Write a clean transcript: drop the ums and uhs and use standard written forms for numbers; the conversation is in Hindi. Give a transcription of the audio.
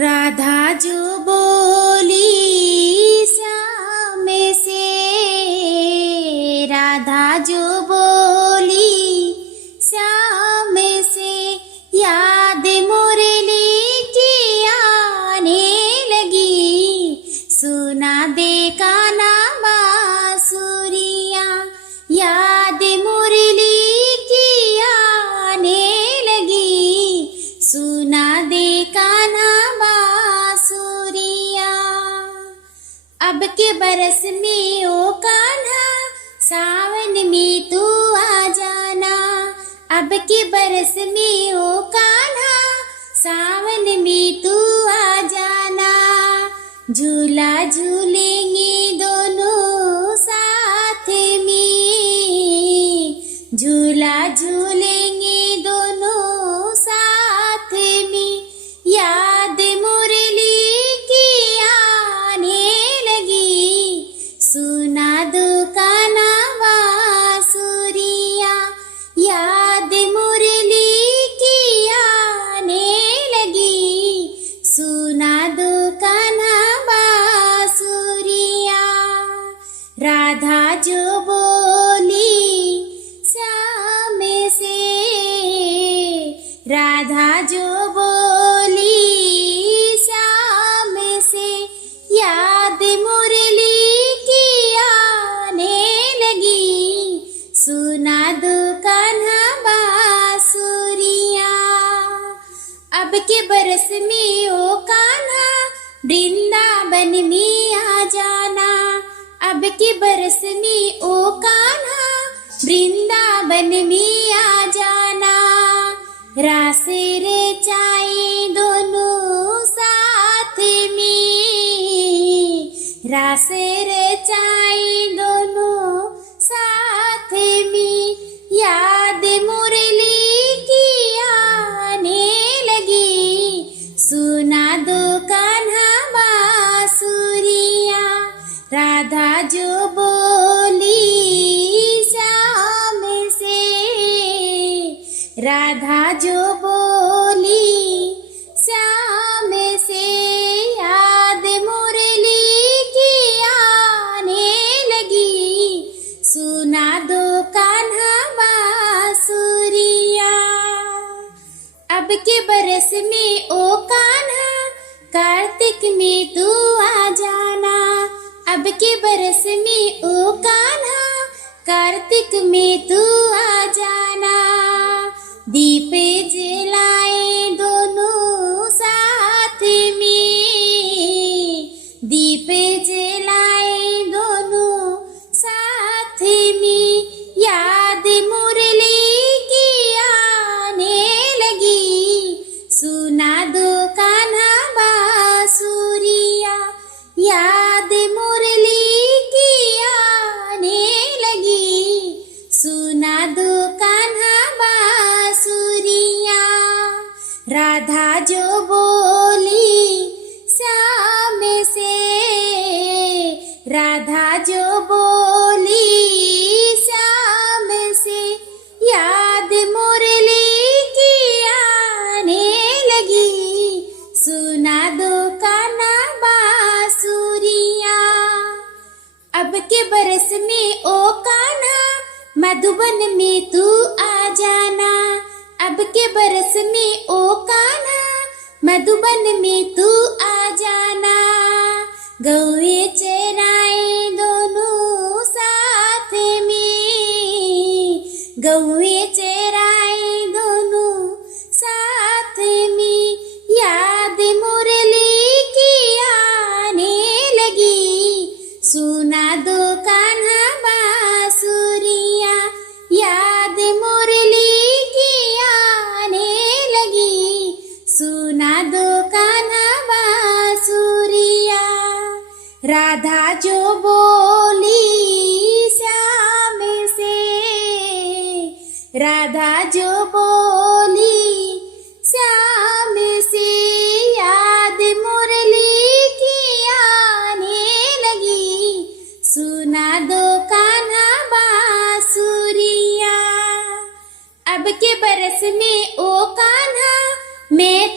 राधा जो बोली श्याम से, राधा जो बोली श्याम से, याद मुरली की आने लगी। सुना दे कान्हा बांसुरिया, याद मुरली की आने लगी। सुना दे कान्हा बांसुरिया। अब के बरस में ओ कान्हा, सावन में तू आ जाना। अब के बरस में ओ कान्हा, सावन में तू आ जाना। झूला झूलेंगे दोनों साथ में, झूला झूलेंगे दोनों साथ में। याद मुरली की आने लगी। सुना दो कान्हा बांसुरिया, याद मुरली की आने लगी। सुना दो कान्हा बांसुरिया। राधा जो बोली श्याम से, राधा जो बोली श्याम से, याद मुरली की आने लगी। सुना दो कान्हा बांसुरिया। अब के बरस में ओ कान्हा, वृंदावन में आ जाना। अब के बरस में ओ कान्हा, वृंदावन में आ जाना। रास रचाए दोनों साथ में, रास रचाए दोनों साथ में। याद मुरली की आने लगी। सुना दो कान्हा बांसुरिया, राधा जो बोली श्याम से, राधा जो बोली श्याम से। याद मुरली की आने लगी। सुना दो कान्हा बांसुरिया। अब के बरस में ओ कान्हा, कार्तिक में तू आ जाना। अब के बरस में ओ कान्हा, कार्तिक में तू आ जाना। दीप जलाए दोनों साथ में, दीप जलाए दोनों साथ में। याद मुरली की आने लगी। सुना दो कान्हा बांसुरिया, याद मुरली की आने लगी। सुना दो कान्हा बांसुरिया। राधा जो बोली श्याम से, राधा जो बोली श्याम से, याद मुरली की आने लगी। सुना दो कान्हा बांसुरिया। अब के बरस में ओ कान्हा, मधुबन में तू आ जाना। अब के बरस में ओ कान्हा, मधुबन में तू आ जाना। गौए चराए दोनों साथ में, गौए चराए दोनों साथ में। याद मुरली की आने लगी। सुना दो कान्हा बांसुरिया, याद मुरली की आने लगी। सुना दो कान्हा बांसुरिया। राधा जो बोली श्याम से, राधा जो बोली श्याम से। याद मुरली की आने लगी। सुना दो कान्हा बांसुरिया। अब के बरस में ओ कान्हा, मैं